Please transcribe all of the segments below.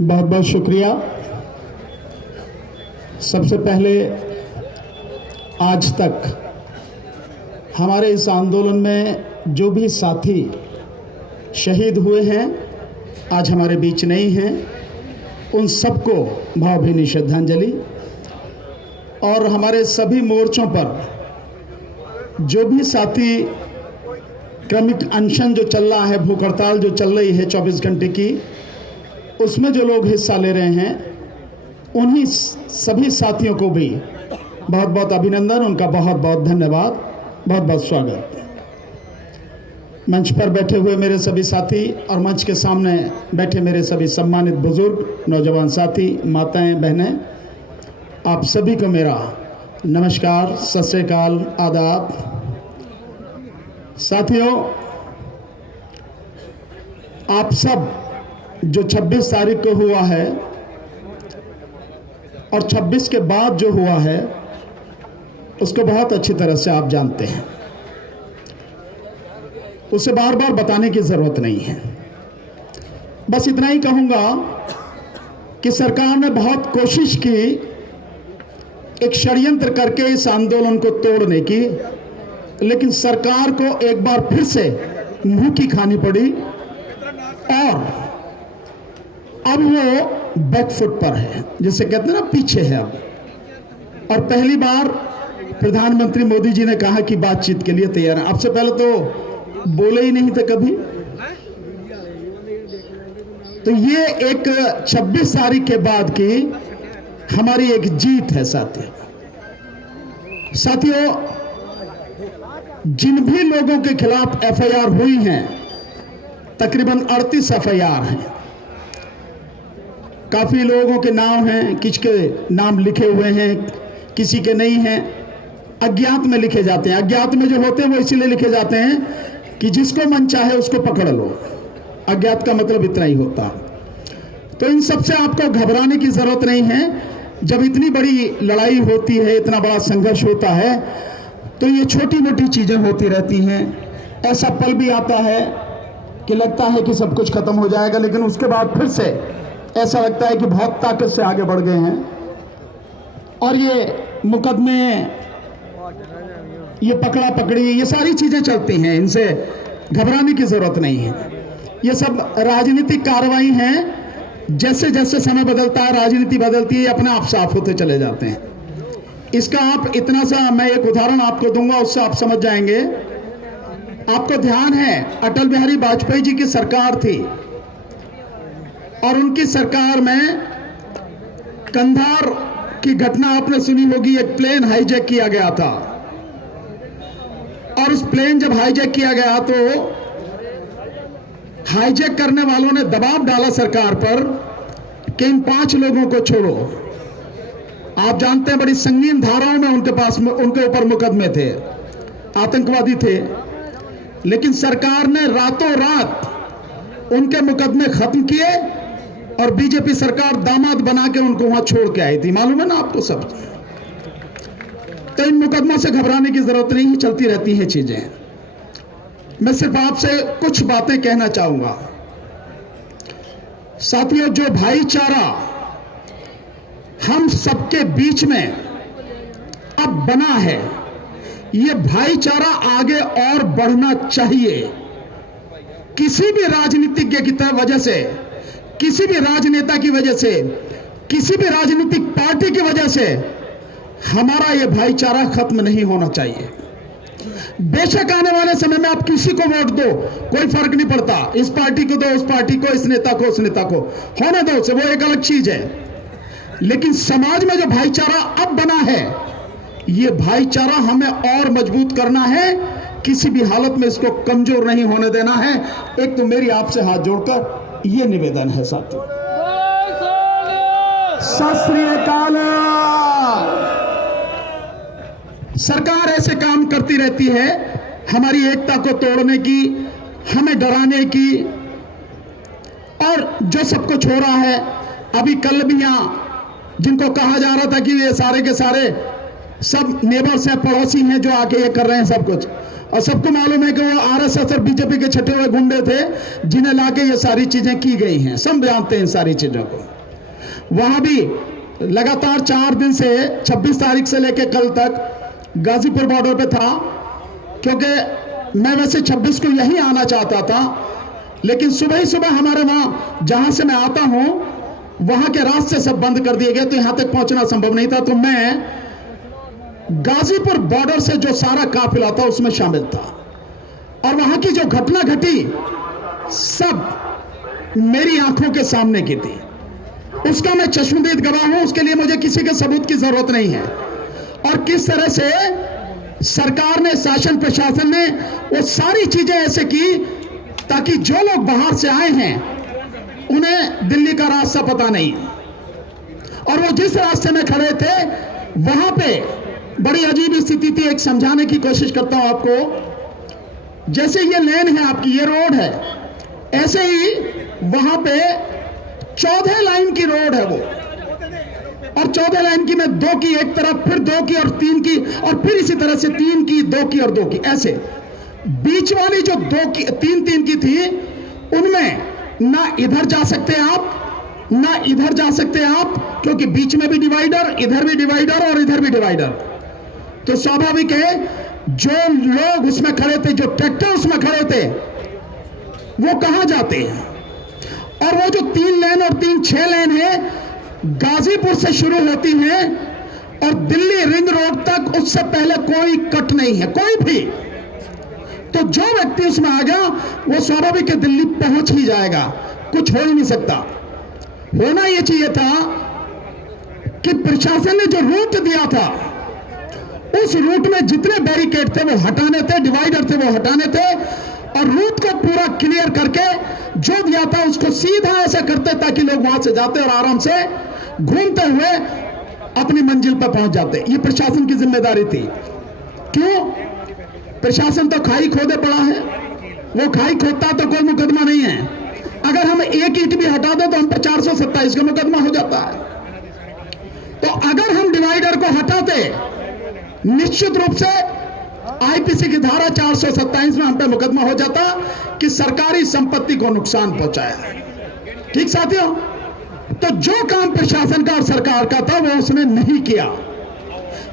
बहुत बहुत शुक्रिया। सबसे पहले आज तक हमारे इस आंदोलन में जो भी साथी शहीद हुए हैं, आज हमारे बीच नहीं हैं, उन सबको भावभीनी श्रद्धांजलि। और हमारे सभी मोर्चों पर जो भी साथी क्रमिक अनशन जो चल रहा है, भूख हड़ताल जो चल रही है 24 घंटे की, उसमें जो लोग हिस्सा ले रहे हैं, उन्हीं सभी साथियों को भी बहुत बहुत अभिनंदन, उनका बहुत बहुत धन्यवाद, बहुत बहुत स्वागत। मंच पर बैठे हुए मेरे सभी साथी और मंच के सामने बैठे मेरे सभी सम्मानित बुजुर्ग, नौजवान साथी, माताएं, बहनें, आप सभी को मेरा नमस्कार, सत श्री अकाल, आदाब। साथियों, आप सब जो 26 तारीख को हुआ है और 26 के बाद जो हुआ है, उसको बहुत अच्छी तरह से आप जानते हैं, उसे बार बार बताने की जरूरत नहीं है। बस इतना ही कहूंगा कि सरकार ने बहुत कोशिश की एक षड्यंत्र करके इस आंदोलन को तोड़ने की, लेकिन सरकार को एक बार फिर से मुंह की खानी पड़ी और अब वो बैकफुट पर है, जिसे कहते हैं ना, पीछे है अब। और पहली बार प्रधानमंत्री मोदी जी ने कहा कि बातचीत के लिए तैयार है। अब से पहले तो बोले ही नहीं थे कभी। तो ये एक 26 तारीख के बाद की हमारी एक जीत है साथियों। जिन भी लोगों के खिलाफ एफआईआर हुई हैं, तकरीबन 38 एफआईआर हैं। काफी लोगों के नाम हैं, किसी के नाम लिखे हुए हैं, किसी के नहीं हैं, अज्ञात में लिखे जाते हैं। अज्ञात में जो होते हैं वो इसीलिए लिखे जाते हैं कि जिसको मन चाहे उसको पकड़ लो। अज्ञात का मतलब इतना ही होता। तो इन सबसे आपको घबराने की जरूरत नहीं है। जब इतनी बड़ी लड़ाई होती है, इतना बड़ा संघर्ष होता है, तो ये छोटी मोटी चीजें होती रहती हैं। ऐसा पल भी आता है कि लगता है कि सब कुछ खत्म हो जाएगा, लेकिन उसके बाद फिर से ऐसा लगता है कि बहुत ताकत से आगे बढ़ गए हैं। और ये मुकदमे, ये पकड़ा पकड़ी, ये सारी चीजें चलती हैं, इनसे घबराने की जरूरत नहीं है। ये सब राजनीतिक कार्रवाई हैं। जैसे जैसे समय बदलता है, राजनीति बदलती है, अपने आप साफ होते चले जाते हैं। इसका आप इतना सा मैं एक उदाहरण आपको दूंगा, उससे आप समझ जाएंगे। आपको ध्यान है, अटल बिहारी वाजपेयी जी की सरकार थी और उनकी सरकार में कंधार की घटना आपने सुनी होगी। एक प्लेन हाईजैक किया गया था और उस प्लेन जब हाईजैक किया गया तो हाईजैक करने वालों ने दबाव डाला सरकार पर कि इन 5 लोगों को छोड़ो। आप जानते हैं, बड़ी संगीन धाराओं में उनके ऊपर मुकदमे थे, आतंकवादी थे। लेकिन सरकार ने रातों रात उनके मुकदमे खत्म किए और बीजेपी सरकार दामाद बना के उनको वहां छोड़ के आई थी। मालूम है ना आपको सब। तो इन मुकदमों से घबराने की जरूरत नहीं, चलती रहती हैं चीजें। मैं सिर्फ आपसे कुछ बातें कहना चाहूंगा। साथियों, जो भाईचारा हम सबके बीच में अब बना है, यह भाईचारा आगे और बढ़ना चाहिए। किसी भी राजनीतिज्ञ की वजह से, किसी भी राजनेता की वजह से, किसी भी राजनीतिक पार्टी की वजह से हमारा यह भाईचारा खत्म नहीं होना चाहिए। बेशक आने वाले समय में आप किसी को वोट दो, कोई फर्क नहीं पड़ता। इस पार्टी को दो, उस पार्टी को, इस नेता को, उस नेता को, होने दो से, वो एक अलग चीज है। लेकिन समाज में जो भाईचारा अब बना है, ये भाईचारा हमें और मजबूत करना है। किसी भी हालत में इसको कमजोर नहीं होने देना है। एक तो मेरी आपसे हाथ जोड़कर ये निवेदन है साथियों। सत श्री अकाल। सरकार ऐसे काम करती रहती है हमारी एकता को तोड़ने की, हमें डराने की, और जो सब कुछ हो रहा है। अभी कल भी यहां जिनको कहा जा रहा था कि ये सारे के सारे सब नेबर्स हैं, पड़ोसी हैं जो आके ये कर रहे हैं सब कुछ। और सबको मालूम है कि वो आरएसएस और बीजेपी के छठे हुए गुंडे थे जिन्हें लाके ये सारी चीजें की गई हैं। सब जानते हैं इन सारी चीजों को। वहां भी लगातार 4 दिन से 26 तारीख से लेकर कल तक गाजीपुर बॉर्डर पे था, क्योंकि मैं वैसे 26 को यहीं आना चाहता था, लेकिन सुबह ही सुबह हमारे वहां जहां से मैं आता हूं वहां के रास्ते सब बंद कर दिए गए, तो यहां तक पहुंचना संभव नहीं था। तो मैं गाजीपुर बॉर्डर से जो सारा काफिला था उसमें शामिल था, और वहां की जो घटना घटी सब मेरी आंखों के सामने की थी। उसका मैं चश्मदीद गवाह हूं, उसके लिए मुझे किसी के सबूत की जरूरत नहीं है। और किस तरह से सरकार ने, शासन प्रशासन ने वो सारी चीजें ऐसे की ताकि जो लोग बाहर से आए हैं उन्हें दिल्ली का रास्ता पता नहीं, और वो जिस रास्ते में खड़े थे वहां पे बड़ी अजीब स्थिति थी। एक समझाने की कोशिश करता हूं आपको। जैसे ये लेन है आपकी, ये रोड है, ऐसे ही वहां पे 14 लाइन की रोड है वो, और 14 लाइन की में 2 की एक तरफ, फिर 2 की और 3 की, और फिर इसी तरह से 3 की, 2 की और 2 की, ऐसे बीच वाली जो 2 की 3 की थी उनमें ना इधर जा सकते आप ना इधर जा सकते आप, क्योंकि बीच में भी डिवाइडर, इधर भी डिवाइडर और इधर भी डिवाइडर। तो स्वाभाविक है जो लोग उसमें खड़े थे, जो ट्रैक्टर उसमें खड़े थे, वो कहां जाते हैं। और वो जो 3 लेन और 3 6 लेन है गाजीपुर से शुरू होती हैं और दिल्ली रिंग रोड तक, उससे पहले कोई कट नहीं है, कोई भी। तो जो व्यक्ति उसमें आ गया वो स्वाभाविक दिल्ली पहुंच ही जाएगा, कुछ हो ही नहीं सकता। होना यह चाहिए था कि प्रशासन ने जो रूट दिया था उस रूट में जितने बैरिकेड थे वो हटाने थे, डिवाइडर थे वो हटाने थे, और रूट को पूरा क्लियर करके जो दिया था उसको सीधा ऐसा करते ताकि लोग वहां से जाते और आराम से घूमते हुए अपनी मंजिल पर पहुंच जाते। ये प्रशासन की जिम्मेदारी थी। क्यों? प्रशासन तो खाई खोदे पड़ा है, वो खाई खोदता तो कोई मुकदमा नहीं है। अगर हम एक ईंट भी हटा दें तो हम पर 427 का मुकदमा हो जाता है। तो अगर हम डिवाइडर को हटाते, निश्चित रूप से आईपीसी की धारा 427 में हम पे मुकदमा हो जाता कि सरकारी संपत्ति को नुकसान पहुंचाया। ठीक साथियों, तो जो काम प्रशासन का और सरकार का था वो उसने नहीं किया,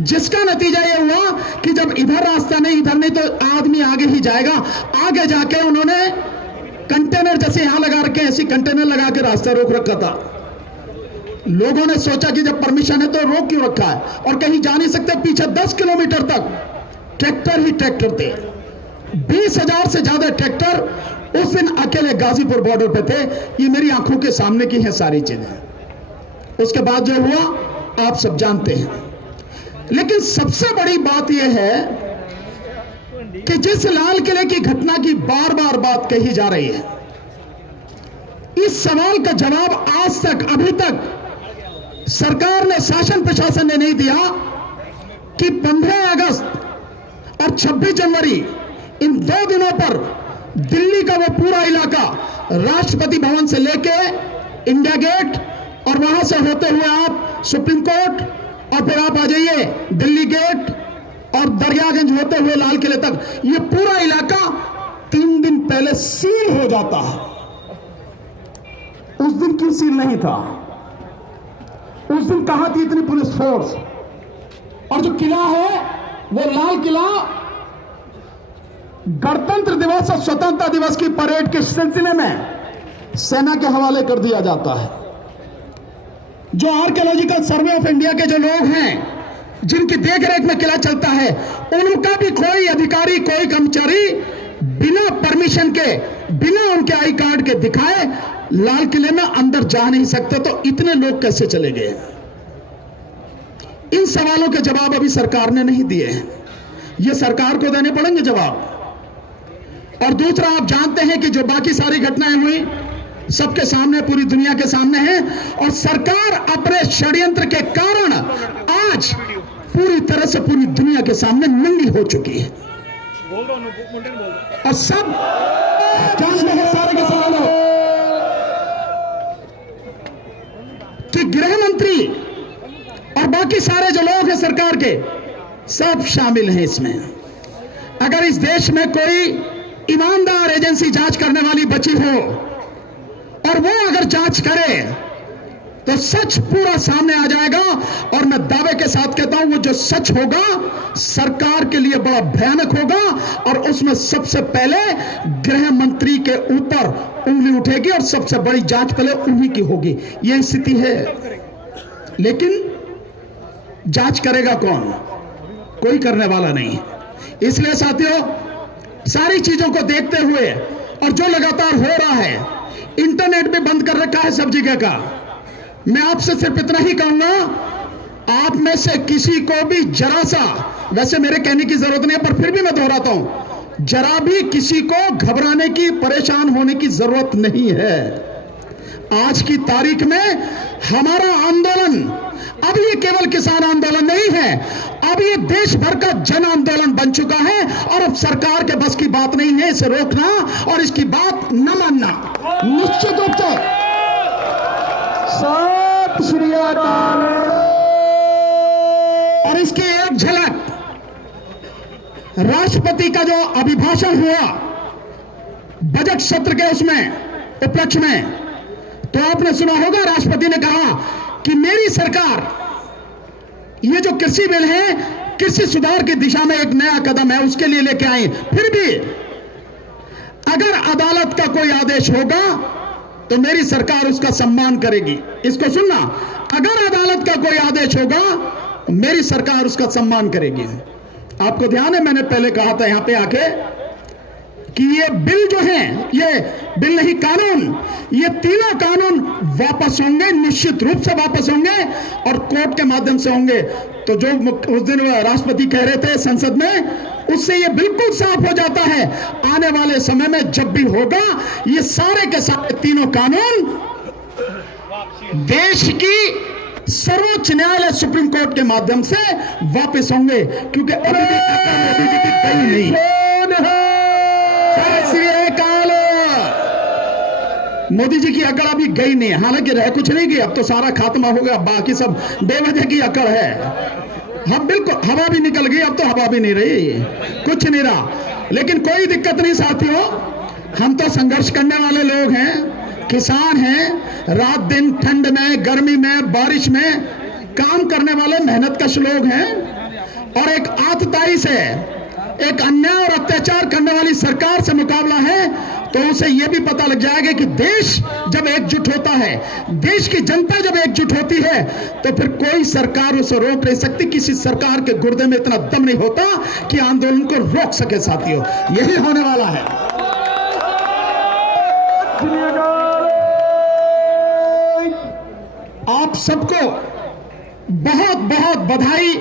जिसका नतीजा यह हुआ कि जब इधर रास्ता नहीं, इधर नहीं, तो आदमी आगे ही जाएगा। आगे जाके उन्होंने कंटेनर जैसे यहां लगा रखे, ऐसी कंटेनर लगा के रास्ता रोक रखा था। लोगों ने सोचा कि जब परमिशन है तो रोक क्यों रखा है, और कहीं जा नहीं सकते। पीछे 10 किलोमीटर तक ट्रैक्टर ही ट्रैक्टर थे, 20,000 से ज्यादा ट्रैक्टर उस दिन अकेले गाजीपुर बॉर्डर पे थे। ये मेरी आंखों के सामने की है सारी चीजें। उसके बाद जो हुआ आप सब जानते हैं। लेकिन सबसे बड़ी बात यह है कि जिस लाल किले की घटना की बार बार बात कही जा रही है, इस सवाल का जवाब आज तक, अभी तक सरकार ने, शासन प्रशासन ने नहीं दिया कि 15 अगस्त और 26 जनवरी इन 2 दिनों पर दिल्ली का वो पूरा इलाका, राष्ट्रपति भवन से लेके इंडिया गेट और वहां से होते हुए आप सुप्रीम कोर्ट और फिर आप आ जाइए दिल्ली गेट और दरियागंज होते हुए लाल किले तक, ये पूरा इलाका 3 दिन पहले सील हो जाता है। उस दिन क्यों सील नहीं था? उस दिन कहां थी इतनी पुलिस फोर्स? और जो किला है वो लाल किला गणतंत्र दिवस और स्वतंत्रता दिवस की परेड के सिलसिले में सेना के हवाले कर दिया जाता है। जो आर्कियोलॉजिकल सर्वे ऑफ इंडिया के जो लोग हैं जिनकी देखरेख में किला चलता है, उनका भी कोई अधिकारी, कोई कर्मचारी बिना परमिशन के, बिना उनके आई कार्ड के दिखाए लाल किले में अंदर जा नहीं सकते। तो इतने लोग कैसे चले गए? इन सवालों के जवाब अभी सरकार ने नहीं दिए हैं, ये सरकार को देने पड़ेंगे जवाब। और दूसरा, आप जानते हैं कि जो बाकी सारी घटनाएं हुई सबके सामने, पूरी दुनिया के सामने है, और सरकार अपने षड्यंत्र के कारण आज पूरी तरह से पूरी दुनिया के सामने नंगी हो चुकी है। और सब जानते हैं सारे के सारे लोग कि गृह मंत्री और बाकी सारे जो लोग हैं सरकार के, सब शामिल हैं इसमें। अगर इस देश में कोई ईमानदार एजेंसी जांच करने वाली बची हो और वो अगर जांच करे तो सच पूरा सामने आ जाएगा। और मैं दावे के साथ कहता हूं वो जो सच होगा सरकार के लिए बड़ा भयानक होगा और उसमें सबसे पहले गृह मंत्री के ऊपर उंगली उठेगी और सबसे बड़ी जांच पहले उन्हीं की होगी। यह स्थिति है। लेकिन जांच करेगा कौन? कोई करने वाला नहीं। इसलिए साथियों, सारी चीजों को देखते हुए और जो लगातार हो रहा है, इंटरनेट भी बंद कर रखा है सब जगह का, मैं आपसे सिर्फ इतना ही कहूंगा, आप में से किसी को भी जरा सा, वैसे मेरे कहने की जरूरत नहीं है पर फिर भी मैं दोहराता हूं, जरा भी किसी को घबराने की, परेशान होने की जरूरत नहीं है। आज की तारीख में हमारा आंदोलन अब ये केवल किसान आंदोलन नहीं है, अब ये देश भर का जन आंदोलन बन चुका है। और अब सरकार के बस की बात नहीं है इसे रोकना और इसकी बात न मानना। निश्चित रूप से सत श्री अकाल। और इसकी एक झलक राष्ट्रपति का जो अभिभाषण हुआ बजट सत्र के उसमें उपलक्ष्य में, तो आपने सुना होगा राष्ट्रपति ने कहा कि मेरी सरकार, ये जो कृषि बिल है कृषि सुधार की दिशा में एक नया कदम है, उसके लिए लेके आए। फिर भी अगर अदालत का कोई आदेश होगा तो मेरी सरकार उसका सम्मान करेगी। इसको सुनना, अगर अदालत का कोई आदेश होगा तो मेरी सरकार उसका सम्मान करेगी। आपको ध्यान है, मैंने पहले कहा था यहां पे आके कि ये बिल जो है, ये बिल नहीं कानून, ये तीनों कानून वापस होंगे, निश्चित रूप से वापस होंगे और कोर्ट के माध्यम से होंगे। तो जो उस दिन राष्ट्रपति कह रहे थे संसद में, उससे ये बिल्कुल साफ हो जाता है आने वाले समय में जब भी होगा ये सारे के सारे तीनों कानून देश की सर्वोच्च न्यायालय सुप्रीम कोर्ट के माध्यम से वापस होंगे, क्योंकि अभी भी मोदी जी की गई नहीं। मोदी जी की अकड़ अभी गई नहीं है, हालांकि रह कुछ नहीं गई, अब तो सारा खात्मा हो गया, बाकी सब बेवजह की अकड़ है। हम बिल्कुल हवा भी निकल गई, अब तो हवा भी नहीं रही, कुछ नहीं रहा। लेकिन कोई दिक्कत नहीं साथियों, हम तो संघर्ष करने वाले लोग हैं, किसान हैं, रात दिन ठंड में, गर्मी में, बारिश में काम करने वाले मेहनतकश लोग हैं। और एक आतताई से, एक अन्याय और अत्याचार करने वाली सरकार से मुकाबला है तो उसे यह भी पता लग जाएगा कि देश जब एकजुट होता है, देश की जनता जब एकजुट होती है तो फिर कोई सरकार उसे रोक नहीं सकती। किसी सरकार के गुर्दे में इतना दम नहीं होता कि आंदोलन को रोक सके साथियों, यही होने वाला है। आप सबको बहुत बहुत बधाई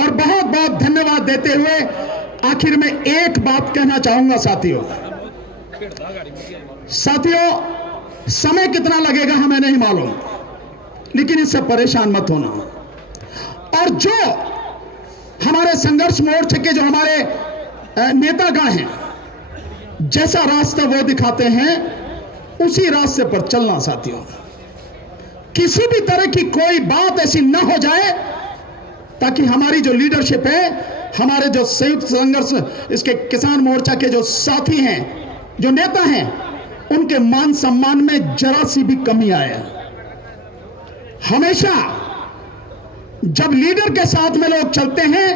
और बहुत बहुत धन्यवाद देते हुए आखिर में एक बात कहना चाहूंगा साथियों, समय कितना लगेगा हमें नहीं मालूम, लेकिन इससे परेशान मत होना। और जो हमारे संघर्ष मोर्चे के जो हमारे नेतागण हैं, जैसा रास्ता वो दिखाते हैं उसी रास्ते पर चलना साथियों। किसी भी तरह की कोई बात ऐसी ना हो जाए ताकि हमारी जो लीडरशिप है, हमारे जो संयुक्त संघर्ष इसके किसान मोर्चा के जो साथी हैं, जो नेता हैं, उनके मान सम्मान में जरा सी भी कमी आए। हमेशा जब लीडर के साथ में लोग चलते हैं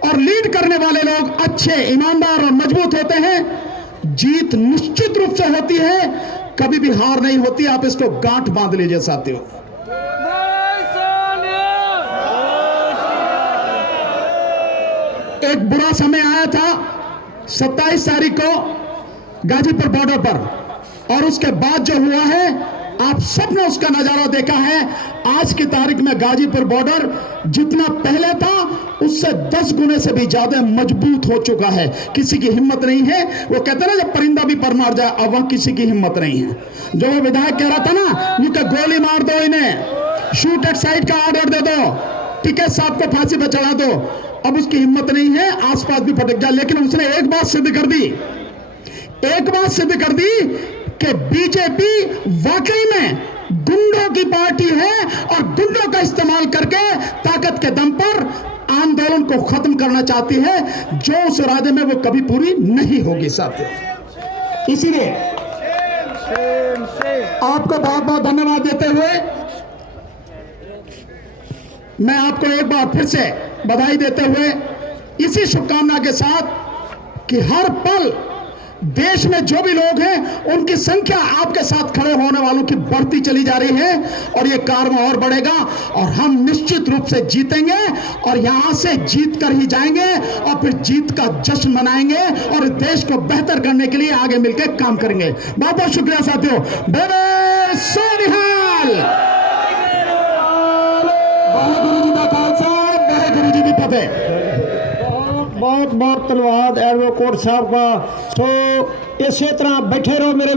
और लीड करने वाले लोग अच्छे, ईमानदार और मजबूत होते हैं, जीत निश्चित रूप से होती है, कभी भी हार नहीं होती। आप इसको गांठ बांध लीजिए साथियों। एक बुरा समय आया था 27 तारीख को गाजीपुर बॉर्डर पर, और उसके बाद जो हुआ है आप सब ने उसका नजारा देखा है। आज की तारीख में गाजीपुर बॉर्डर जितना पहले था उससे 10 गुने से भी ज्यादा मजबूत हो चुका है। किसी की हिम्मत नहीं है, वो कहते हैं ना जब परिंदा भी पर मार जाए, अब वह किसी की हिम्मत नहीं है। जो वो विधायक कह रहा था ना, यूं गोली मार दो इन्हें, शूट एट साइड का ऑर्डर दे दो, टिकैत साहब को फांसी पर चढ़ा दो, अब उसकी हिम्मत नहीं है, आसपास भी फटक जाए। लेकिन उसने एक बात सिद्ध कर दी, एक बात सिद्ध कर दी कि बीजेपी वाकई में गुंडों गुंडों की पार्टी है और गुंडों का इस्तेमाल करके ताकत के दम पर आंदोलन को खत्म करना चाहती है, जो उस इरादे में वो कभी पूरी नहीं होगी साथियों। इसीलिए आपको बहुत बहुत धन्यवाद देते हुए मैं आपको एक बार फिर से बधाई देते हुए इसी शुभकामना के साथ कि हर पल देश में जो भी लोग हैं उनकी संख्या आपके साथ खड़े होने वालों की बढ़ती चली जा रही है और ये कारवां और बढ़ेगा और हम निश्चित रूप से जीतेंगे और यहां से जीत कर ही जाएंगे और फिर जीत का जश्न मनाएंगे और देश को बेहतर करने के लिए आगे मिलकर काम करेंगे। बहुत बहुत शुक्रिया साथियों। बोले सोनिहाल। वाहेगुरु जी का खालसा, वाहेगुरु जी की फतेह। बहुत बहुत धन्यवाद एडवोकेट साहब का। तो इसी तरह बैठे रहो मेरे